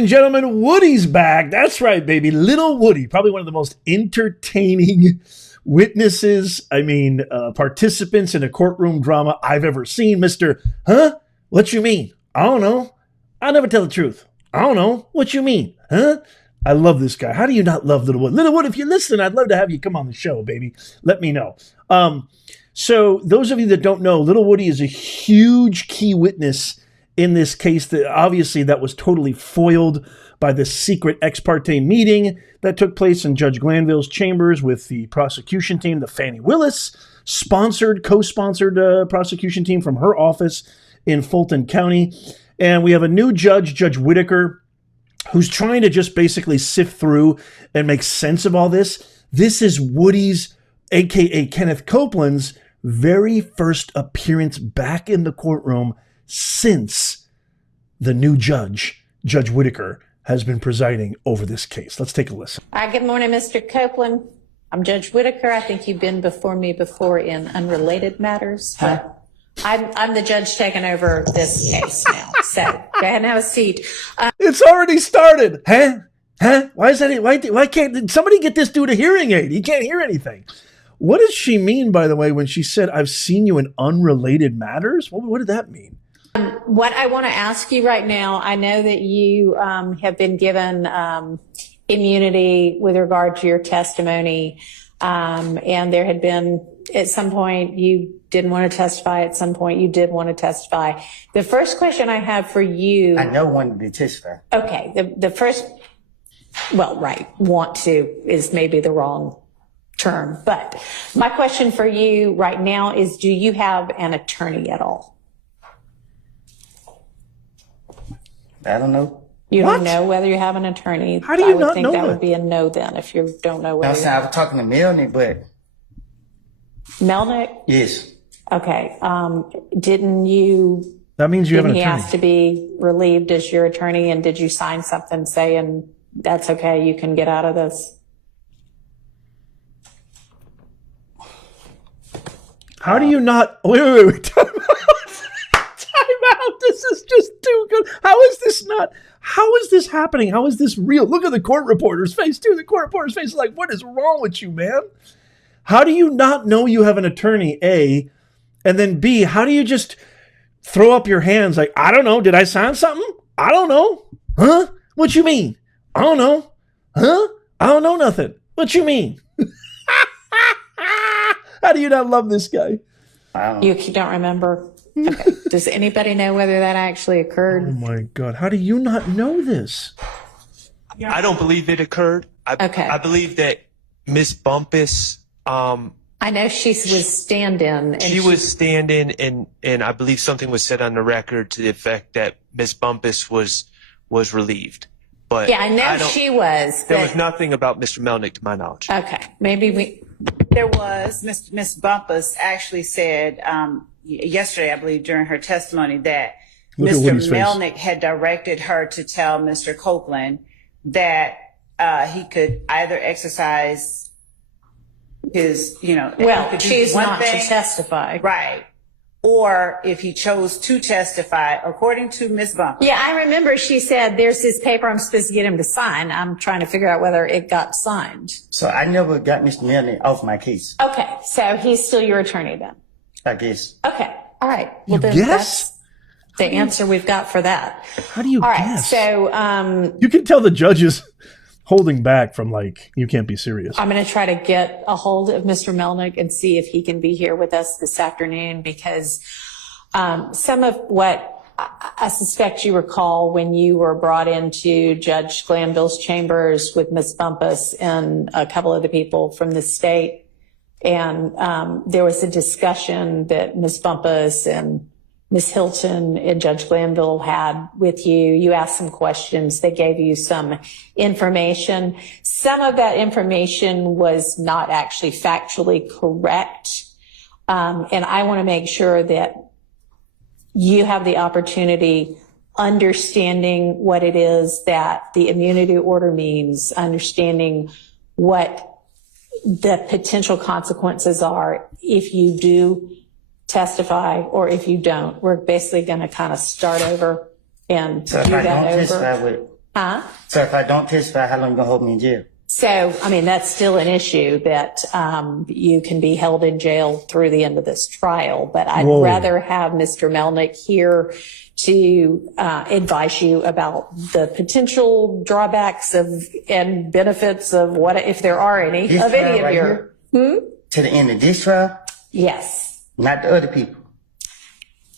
and gentlemen, Woody's back. That's right, baby. Little Woody, probably one of the most entertaining witnesses, participants in a courtroom drama I've ever seen. Mr. Huh? What you mean? I don't know. I never tell the truth. I don't know. What you mean? Huh? I love this guy. How do you not love Little Wood? Little Wood, if you're listening, I'd love to have you come on the show, baby. Let me know. So those of you that don't know, Little Woody is a huge key witness in this case that obviously that was totally foiled by the secret ex parte meeting that took place in Judge Glanville's chambers with the prosecution team, the Fani Willis co-sponsored prosecution team from her office in Fulton County. And we have a new judge, Judge Whitaker, who's trying to just basically sift through and make sense of all this. This is Woody's, a.k.a. Kenneth Copeland's, very first appearance back in the courtroom since the new judge, Judge Whitaker, has been presiding over this case. Let's take a listen. Hi, good morning, Mr. Copeland. I'm Judge Whitaker. I think you've been before me before in unrelated matters. Huh? I'm the judge taking over this case now. So go ahead and have a seat. It's already started. Huh? Why is that? Why can't somebody get this dude a hearing aid? He can't hear anything. What does she mean, by the way, when she said, I've seen you in unrelated matters? What did that mean? What I want to ask you right now, I know that you have been given immunity with regard to your testimony. And there had been, at some point, you didn't want to testify. At some point, you did want to testify. The first question I have for you. I know when to testify. Okay. The first, well, right. Want to is maybe the wrong term. But my question for you right now is, do you have an attorney at all? I don't know. You don't know whether you have an attorney. How do you not know I would think that that? would be a no then if you don't know whether. I was talking to Melanie, but. Melnick? Yes. Okay. Didn't you? That means you have an He attorney. asked to be relieved as your attorney, and did you sign something saying that's okay, you can get out of this? How do you not? Wait. Time out. This is just too good. How is this not? How is this happening? How is this real? Look at the court reporter's face, too. The court reporter's face is like, what is wrong with you, man? How do you not know you have an attorney, A? And then B, how do you just throw up your hands like, I don't know. Did I sign something? I don't know. Huh? What you mean? I don't know. Huh? I don't know nothing. What you mean? How do you not love this guy? You don't remember? Okay. Does anybody know whether that actually occurred? Oh my God. How do you not know this? I don't believe it occurred. I believe that Miss Bumpus, I know she was stand-in. And she was standing and I believe something was said on the record to the effect that Miss Bumpus was relieved. But yeah, I know she was. There was nothing about Mr. Melnick to my knowledge. Okay. Maybe There was. Miss Bumpus actually said yesterday, I believe, during her testimony that Mr. Melnick had directed her to tell Mr. Copeland that he could either exercise his, choose not to testify. Right. Or if he chose to testify, according to Miss Bumpus. Yeah, I remember she said, there's this paper I'm supposed to get him to sign. I'm trying to figure out whether it got signed. So I never got Mr. Melanie off my case. Okay, so he's still your attorney then? I guess. Okay, all right. Well, You then guess? that's the answer we've got for that. How do you All right, guess? so You can tell the judge is holding back from like, you can't be serious. I'm going to try to get a hold of Mr. Melnick and see if he can be here with us this afternoon, because some of what I suspect you recall when you were brought into Judge Glanville's chambers with Miss Bumpus and a couple of the people from the state. And there was a discussion that Miss Bumpus and Miss Hilton and Judge Glanville had with you. You asked some questions. They gave you some information. Some of that information was not actually factually correct. And I want to make sure that you have the opportunity understanding what it is that the immunity order means, understanding what the potential consequences are if you do testify or if you don't. We're basically going to kind of start over and So do if I that don't over. testify, Huh? So if I don't testify, how long you gonna hold me in jail? So, I mean, that's still an issue that you can be held in jail through the end of this trial. But I'd rather have Mr. Melnick here to advise you about the potential drawbacks of and benefits of what, if there are any, This of any trial of right your. here? To the end of this trial? Yes. Not the other people.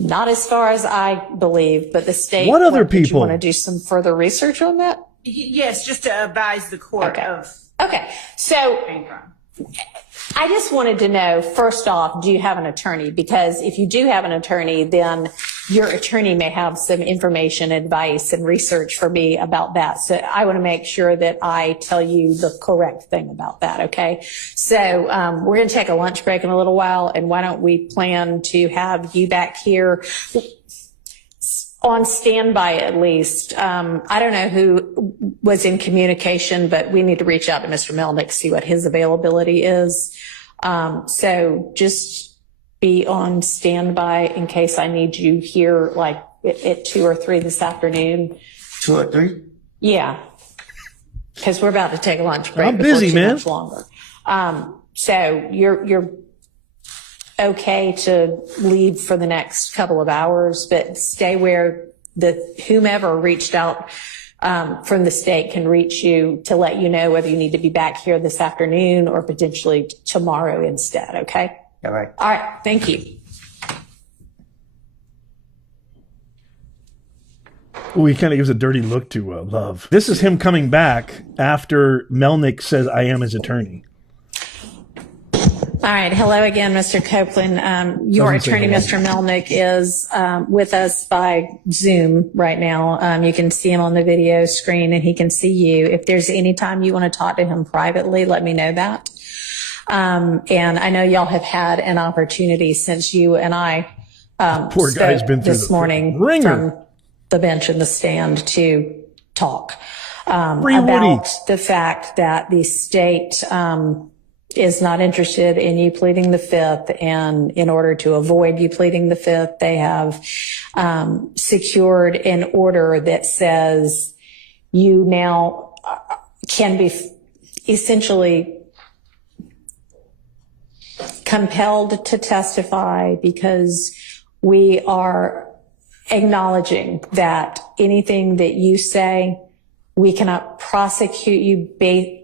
Not as far as I believe, but the state. What other did you people? want to do some further research on that? Yes, just to advise the court Okay. of. Okay. So I just wanted to know, first off, do you have an attorney? Because if you do have an attorney, then your attorney may have some information, advice, and research for me about that. So I want to make sure that I tell you the correct thing about that, okay? So we're going to take a lunch break in a little while, and why don't we plan to have you back here on standby at least. I don't know who was in communication, but we need to reach out to Mr. Melnick, see what his availability is. So just be on standby in case I need you here like at 2 or 3 this afternoon. 2 or 3? Yeah. Because we're about to take a lunch break. I'm busy, before too man. much longer. So you're okay to leave for the next couple of hours, but stay where whomever reached out from the state can reach you to let you know whether you need to be back here this afternoon or potentially tomorrow instead. Okay. All right. All right. Thank you. Ooh, he kind of gives a dirty look to Love. This is him coming back after Melnick says, I am his attorney. All right. Hello again, Mr. Copeland. Your Doesn't say attorney, hello. Mr. Melnick, is with us by Zoom right now. You can see him on the video screen and he can see you. If there's any time you want to talk to him privately, let me know that. And I know y'all have had an opportunity since you and I Poor guy's been through this the morning ringer. from the bench in the stand to talk Free Woody. about the fact that the state is not interested in you pleading the fifth, and in order to avoid you pleading the fifth, they have secured an order that says you now can be essentially compelled to testify because we are acknowledging that anything that you say, we cannot prosecute you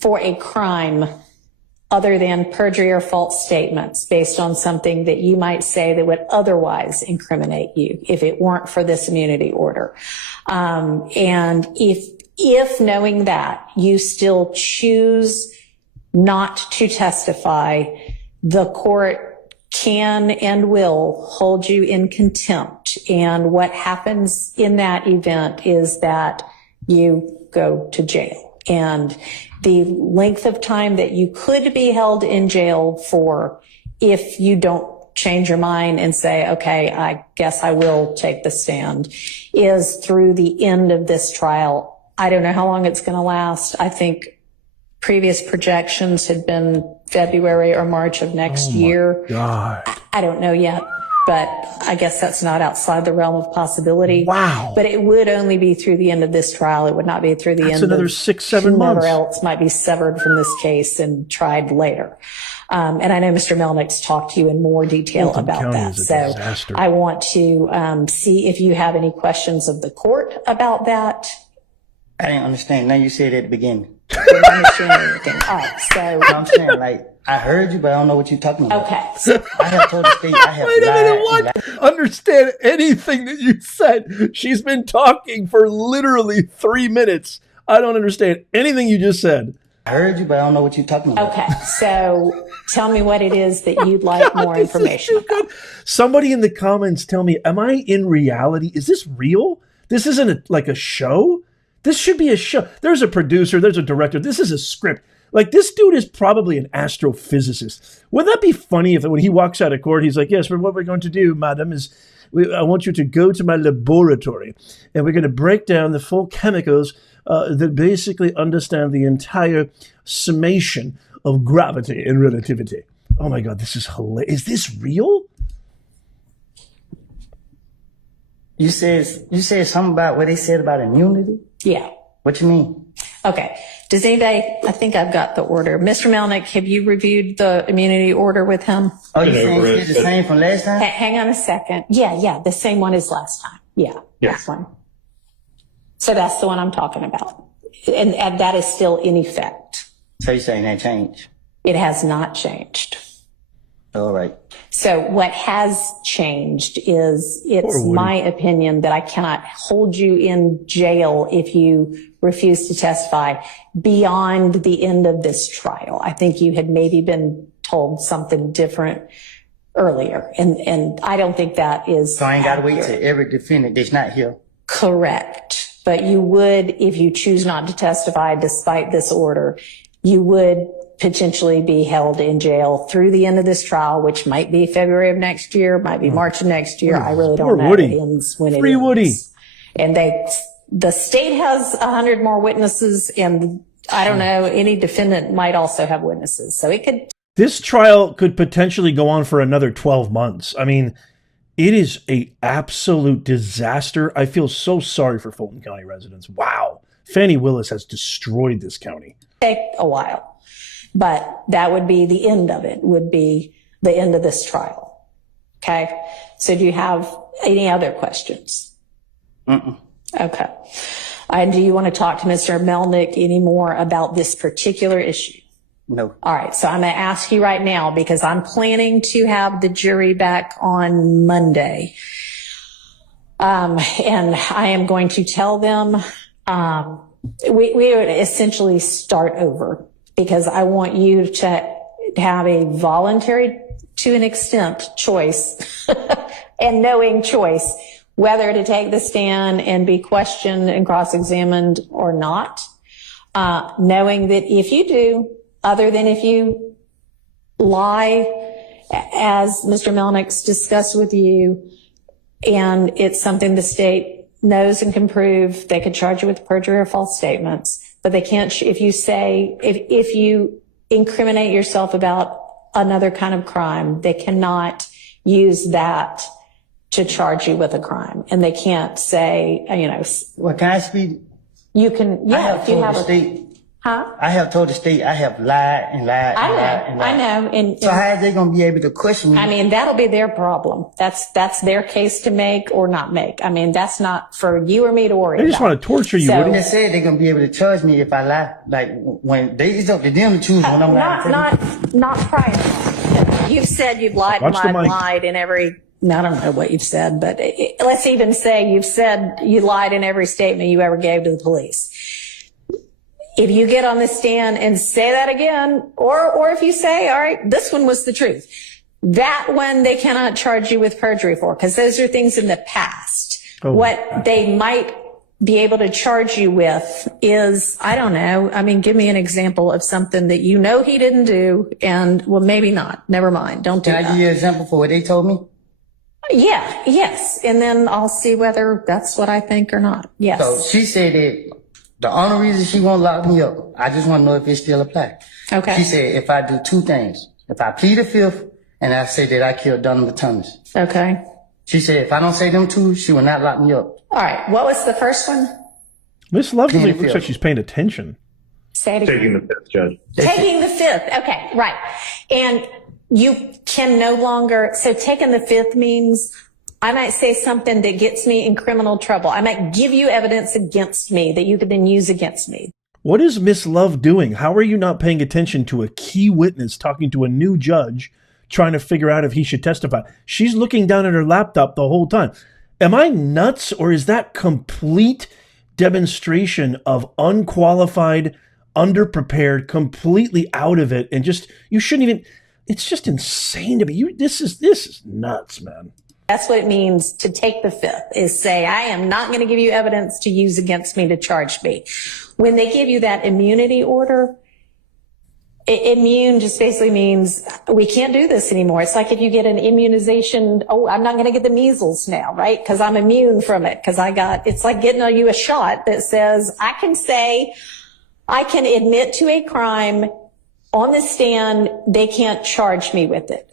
for a crime other than perjury or false statements based on something that you might say that would otherwise incriminate you if it weren't for this immunity order. And if knowing that you still choose not to testify, the court can and will hold you in contempt. And what happens in that event is that you go to jail. And the length of time that you could be held in jail for, if you don't change your mind and say, okay, I guess I will take the stand, is through the end of this trial. I don't know how long it's going to last. I think previous projections had been February or March of next year. God. I don't know yet, but I guess that's not outside the realm of possibility. Wow. But it would only be through the end of this trial. It would not be through the That's end another of 6-7 whomever months. else might be severed from this case and tried later. And I know Mr. Melnick's talked to you in more detail Fulton about County that. is a So disaster. I want to see if you have any questions of the court about that. I didn't understand. Now you said at the beginning. You don't understand anything. All right. So, I'm saying, like, I heard you, but I don't know what you're talking about. okay. So I have told the state I have Wait a minute, lied. what? Understand anything that you said. She's been talking for literally 3 minutes. I don't understand anything you just said. I heard you, but I don't know what you're talking about. okay. So tell me what it is that you'd like more This is information too good. Somebody in the comments tell me, am I in reality? Is this real? This isn't like a show? This should be a show. There's a producer, there's a director. This is a script. Like, this dude is probably an astrophysicist. Wouldn't that be funny if when he walks out of court, he's like, yes, what we're going to do, madam, is I want you to go to my laboratory, and we're going to break down the full chemicals that basically understand the entire summation of gravity and relativity. Oh my God, this is hilarious. Is this real? You said something about what they said about immunity? Yeah. What you mean? Okay. Does anybody, I think I've got the order. Mr. Melnick, have you reviewed the immunity order with him? Oh, you saying it's the same from last time? Hang on a second. Yeah, the same one as last time. Yeah, Yes. that one. So that's the one I'm talking about. And that is still in effect. So you're saying that changed? It has not changed. All right. So what has changed is it's my opinion that I cannot hold you in jail if you refuse to testify beyond the end of this trial. I think you had maybe been told something different earlier. And I don't think that is So I ain't got to wait accurate. till every defendant that's not here. Correct. But you would, if you choose not to testify despite this order, you would potentially be held in jail through the end of this trial, which might be February of next year, might be March of next year. I really don't know. Woody. It ends when it Free ends. Woody. And the state has 100 more witnesses, and I don't know, any defendant might also have witnesses. So it could. This trial could potentially go on for another 12 months. I mean, it is a absolute disaster. I feel so sorry for Fulton County residents. Wow. Fani Willis has destroyed this county. Take a while. But that would be the end of it, would be the end of this trial. Okay. So do you have any other questions? Okay. And do you want to talk to Mr. Melnick anymore about this particular issue? No. All right. So I'm going to ask you right now because I'm planning to have the jury back on Monday. And I am going to tell them, we would essentially start over because I want you to have a voluntary, to an extent, choice and knowing choice whether to take the stand and be questioned and cross-examined or not, knowing that if you do, other than if you lie, as Mr. Melnick's discussed with you, and it's something the state knows and can prove, they could charge you with perjury or false statements, but they can't, if you incriminate yourself about another kind of crime, they cannot use that to charge you with a crime. And they can't say, Well, can I speak? you can, yeah, if you have the a, state. huh? I have told the state I have lied and lied and lied and lied. I know. And So how are they going to be able to question me? I mean, that'll be their problem. That's their case to make or not make. I mean, that's not for you or me to worry They just about. want to torture you, So- Woody. They said they're going to be able to charge me if I lie. Like, when it's up to them to choose when I'm lying. Not prior. You've said you've lied and Watch the lied and mic. lied in every, I don't know what you've said, but let's even say you've said you lied in every statement you ever gave to the police. If you get on the stand and say that again, or if you say, all right, this one was the truth, that one they cannot charge you with perjury for, because those are things in the past. Oh. What they might be able to charge you with is, I don't know. I mean, give me an example of something that you know he didn't do, and well, maybe not. Never mind. Don't do Can I that. give you an example for what they told me? Yeah, yes. And then I'll see whether that's what I think or not. Yes. So she said that the only reason she won't lock me up, I just want to know if it still applies. Okay. She said if I do two things, if I plead the fifth and I say that I killed Donovan Thomas. Okay. She said if I don't say them two, she will not lock me up. All right. What was the first one? Miss Lovely Clean the looks like field. she's paying attention. Say it again. Taking the fifth, Judge. Taking the fifth. Okay. Right. And you can no longer, so taking the fifth means I might say something that gets me in criminal trouble. I might give you evidence against me that you could then use against me. What is Miss Love doing? How are you not paying attention to a key witness talking to a new judge trying to figure out if he should testify? She's looking down at her laptop the whole time. Am I nuts, or is that complete demonstration of unqualified, underprepared, completely out of it, and just, you shouldn't even, it's just insane to me. This is nuts, man. That's what it means to take the fifth, is say, I am not going to give you evidence to use against me to charge me. When they give you that immunity order, immune just basically means we can't do this anymore. It's like if you get an immunization, oh, I'm not going to get the measles now, right? Because I'm immune from it. Because it's like getting you a shot that says, I can say, I can admit to a crime on the stand, they can't charge me with it.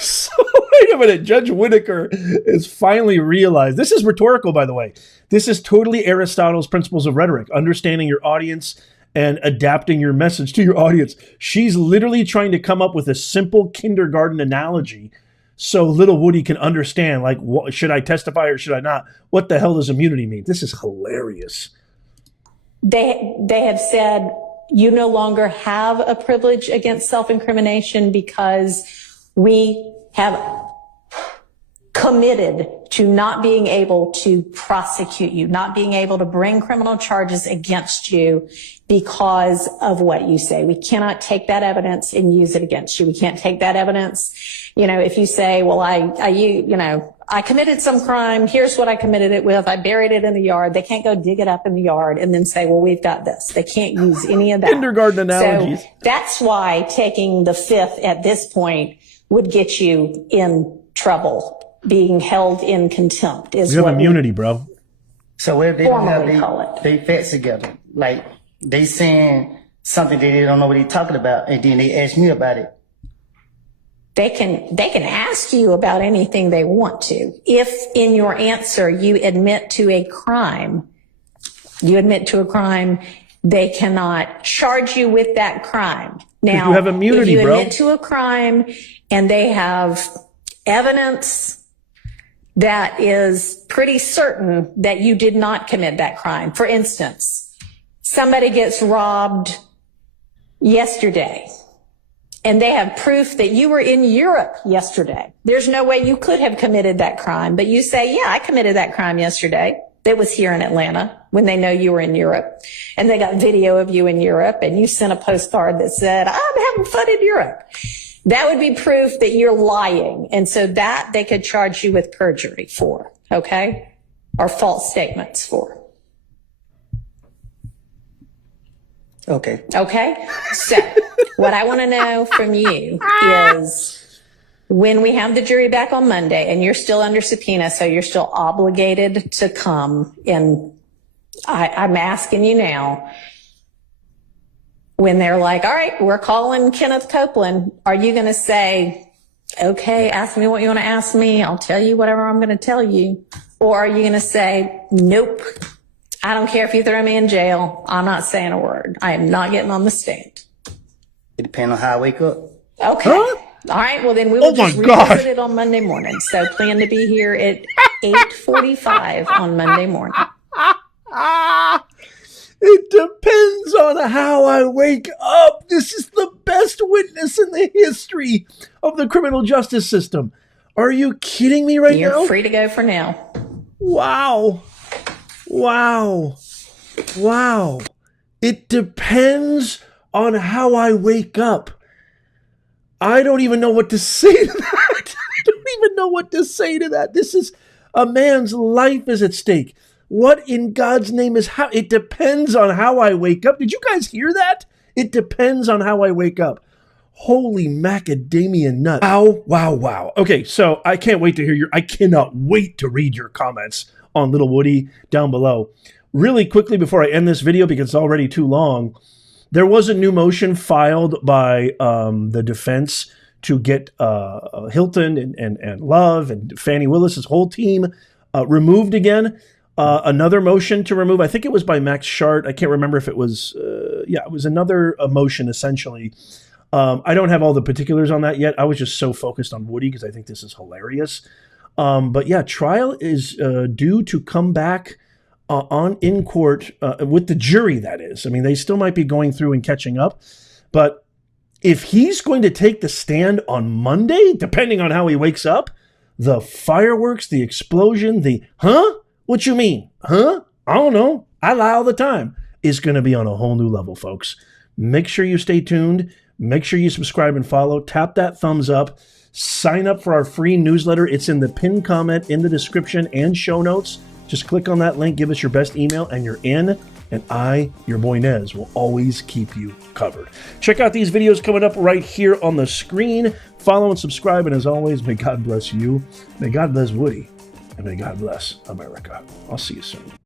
So Wait a minute. Judge Whitaker has finally realized. This is rhetorical, by the way. This is totally Aristotle's principles of rhetoric, understanding your audience and adapting your message to your audience. She's literally trying to come up with a simple kindergarten analogy so little Woody can understand, like, what, should I testify or should I not? What the hell does immunity mean? This is hilarious. They have said you no longer have a privilege against self-incrimination because we have committed to not being able to prosecute you, not being able to bring criminal charges against you because of what you say. We cannot take that evidence and use it against you. We can't take that evidence. You know, if you say, well, I committed some crime. Here's what I committed it with. I buried it in the yard. They can't go dig it up in the yard and then say, well, we've got this. They can't use any of that. Kindergarten analogies. So that's why taking the fifth at this point would get you in trouble. Being held in contempt is you have what immunity, bro. So if they don't formally have call it. they facts together, like they saying something that they don't know what they're talking about, and then they ask me about it. They can ask you about anything they want to. If in your answer you admit to a crime, they cannot charge you with that crime. Now, you have immunity, if you bro. admit to a crime and they have evidence that is pretty certain that you did not commit that crime. For instance, somebody gets robbed yesterday and they have proof that you were in Europe yesterday. There's no way you could have committed that crime, but you say, yeah, I committed that crime yesterday. That was here in Atlanta when they know you were in Europe and they got video of you in Europe and you sent a postcard that said, I'm having fun in Europe. That would be proof that you're lying. And so that they could charge you with perjury for, okay? Or false statements for. Okay. Okay? So what I want to know from you is when we have the jury back on Monday and you're still under subpoena, so you're still obligated to come, and I'm asking you now, when they're like, all right, we're calling Kenneth Copeland, are you going to say, okay, ask me what you want to ask me. I'll tell you whatever I'm going to tell you. Or are you going to say, nope, I don't care if you throw me in jail. I'm not saying a word. I am not getting on the stand. It depends on how I wake up. Okay. Huh? All right. Well, then we will just revisit it on Monday morning. So plan to be here at 8:45 on Monday morning. It depends on how I wake up. This is the best witness in the history of the criminal justice system. Are you kidding me right now? You're free to go for now. Wow. Wow. Wow. It depends on how I wake up. I don't even know what to say to that. I don't even know what to say to that. This is a man's life is at stake. What in God's name is how? It depends on how I wake up. Did you guys hear that? It depends on how I wake up. Holy macadamia nut. Wow, wow, wow. Okay, so I can't wait to hear I cannot wait to read your comments on Lil Woody down below. Really quickly before I end this video, because it's already too long, there was a new motion filed by the defense to get Hilton and Love and Fani Willis' whole team removed again. Another motion to remove, I think it was by Max Shart. I can't remember if it was, it was another motion essentially. I don't have all the particulars on that yet. I was just so focused on Woody because I think this is hilarious. But yeah, trial is due to come back in court with the jury, that is. I mean, they still might be going through and catching up. But if he's going to take the stand on Monday, depending on how he wakes up, the fireworks, the explosion, the, huh? What you mean? Huh? I don't know. I lie all the time. Is going to be on a whole new level, folks. Make sure you stay tuned. Make sure you subscribe and follow. Tap that thumbs up. Sign up for our free newsletter. It's in the pinned comment in the description and show notes. Just click on that link. Give us your best email and you're in. And I, your boy Nez, will always keep you covered. Check out these videos coming up right here on the screen. Follow and subscribe. And as always, may God bless you. May God bless Woody. And may God bless America. I'll see you soon.